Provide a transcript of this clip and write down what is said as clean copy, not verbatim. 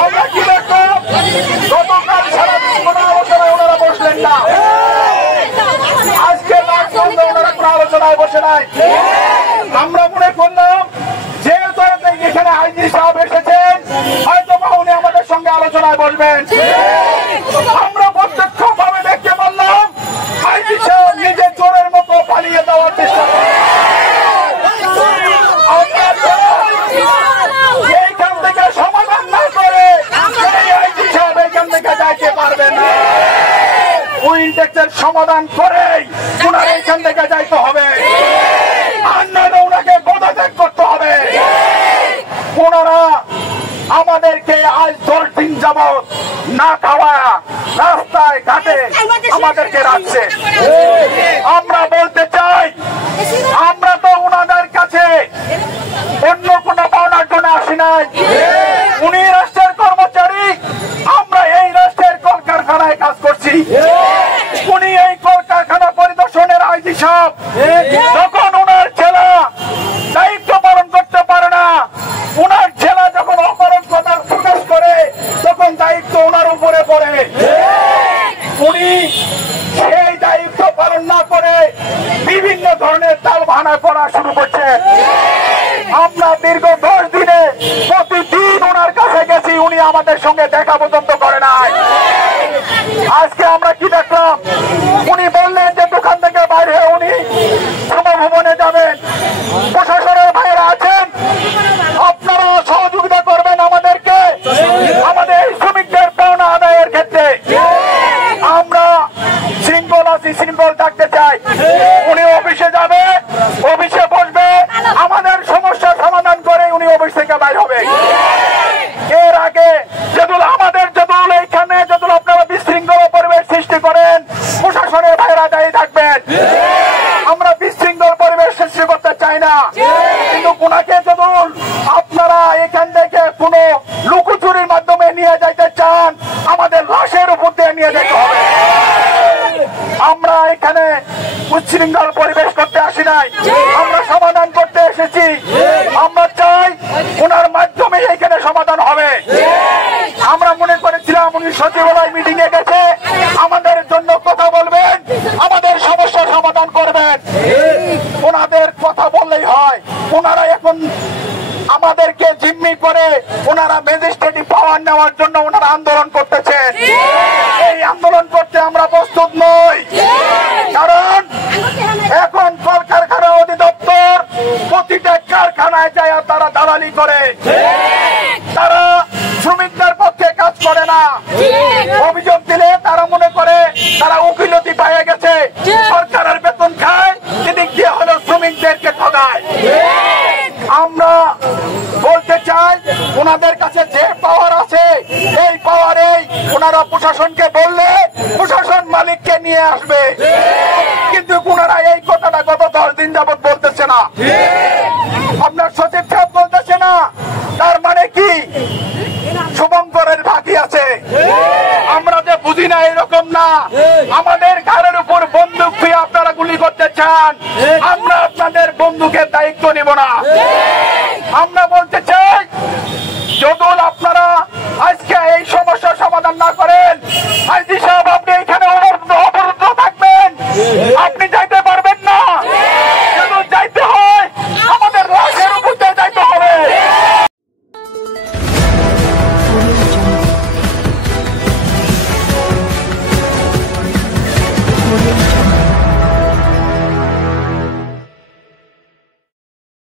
আমরা কি দেখলাম গতকাল সারাদিন কোনো আলোচনায় ওনারা বসলেন না, আজকে লাখ বন্ধ ওনারা কোনো আলোচনায় বসে নাই। আমরা মনে করলাম যেহেতু এখানে আইজি সাহেব এসেছেন হয়তো বা উনি আমাদের সঙ্গে আলোচনায় বসবেন। আমরা প্রত্যক্ষ ভাবে দেখতে পারলাম আইজি সাহেব নিজের চোরের মতো পালিয়ে দেওয়ার চেষ্টা করেন। এইখান থেকে সমাধান না করে আইজি সাহেব এইখান থেকে যাইতে পারবে না। উইনটেক্সের সমাধান করেই ওনার এইখান থেকে যাইতে হবে, আর নইলে ওনাকে পদত্যাগ করতে হবে। ওনারা আমাদেরকে আজ 10 দিন যাবৎ না খাওয়া রাস্তায় ঘাটে আমাদেরকে রাখছে। আমরা বলতে চাই আমরা তো ওনাদের কাছে অন্য কোনো পাওনার জন্য আসি নাই। উনি রাষ্ট্রের কর্মচারী, আমরা এই রাষ্ট্রের কলকারখানায় কাজ করছি। উনি এই কলকারখানা পরিদর্শনের আইজি সাহেব, যখন ওনার জেলা দায়িত্ব পালন করতে পারে না, ওনার জেলা যখন অপরাধ কথা প্রকাশ করে তখন দায়িত্ব ওনার উপরে পড়ে। উনি সেই দায়িত্ব পালন না করে বিভিন্ন ধরনের তাল বাহানায় পড়া শুরু করছে। আমরা দীর্ঘ 10 দিনে প্রতিদিন ওনার কাছে গেছি, উনি আমাদের সঙ্গে দেখা পর্যন্ত করে নাই। আজকে আমরা কি দেখলাম, উনি বললেন যে দোকান থেকে বাইরে উনি সমাভবনে যাবেন। প্রশাসনের ভাইয়েরা আছেন, আপনারা সহযোগিতা করবেন আমাদেরকে আমাদের এই শ্রমিকদের পাওনা আদায়ের ক্ষেত্রে। আমরা শৃঙ্খল আছি, শৃঙ্খল থাকতে চাই। উনি অফিসে যাবে, অফিসে বসবে, আমাদের সমস্যার সমাধান করে উনি অফিস থেকে বাইর হবে। এর আগে আমাদের এইখানে আপনারা বিশৃঙ্খল পরিবেশ সৃষ্টি করেন, প্রশাসনের ভাইরা দায়ী থাকবেন। আমরা বিশৃঙ্খল পরিবেশ সৃষ্টি করতে চাই না, কিন্তু ওনাকে আপনারা এখান থেকে কোন লুকোচুরির মাধ্যমে নিয়ে যাইতে চান, আমাদের লাশের উপর দিয়ে নিয়ে যেতে হবে। আমরা এখানে উচ্ছৃঙ্খল পরিবেশ করতে আসি নাই, আমরা সমাধান করতে এসেছি। আমরা চাই ওনার মাধ্যমে এখানে সমাধান হবে। আমরা মনে করেছিলাম উনি সচিবালয় মিটিং এ গেছে, আমাদের জন্য কথা বলবেন, আমাদের সমস্যার সমাধান করবেন। ওনাদের কথা বললেই হয়। ওনারা এখন আমাদেরকে জিম্মি করে ওনারা ম্যাজিস্ট্রেটি পাওয়ার নেওয়ার জন্য ওনারা আন্দোলন করতেছেন। এই আন্দোলন করতে আমরা প্রস্তুত নই, কারণ এখন কলকারখানা অধিদপ্তর প্রতিটা কারখানায় যায় তারা দালালি করে, তারা শ্রমিকদের পক্ষে কাজ করে না। অভিযোগ দিলে তারা মনে করে তারা উকিলতি পেয়ে গেছে, সরকারের বেতন খায়, এদিক দিয়ে হলো শ্রমিকদেরকে ঠগায়। আমরা বলতে চাই ওনাদের কাছে যে পাওয়ার আছে এই পাওয়ারেই ওনারা প্রশাসনকে বললে প্রশাসন মালিককে নিয়ে আসবে, কিন্তু ওনারা এই কথাটা গত 10 দিন যাবৎ বলতেছে না। আপনার সচিব সাহেব বলতেছে না, তার মানে কি শুভঙ্করের বাকি আছে? আমরা যে বুঝি না এরকম না। আমাদের ঘরের উপর বন্দুক দিয়ে আপনারা গুলি করতে চান, আমরা আপনাদের বন্দুকের দায়িত্ব নিব না। আমরা বলতে চাই যদি আপনারা আজকে এই সমস্যার সমাধান না করেন, আইজি সাহেব আপনি এখানে অবরুদ্ধ থাকবেন, আপনি যাইতে পারবেন না। যদি যাইতে হয় আমাদের লাশের উপর দিয়ে যাইতে হবে।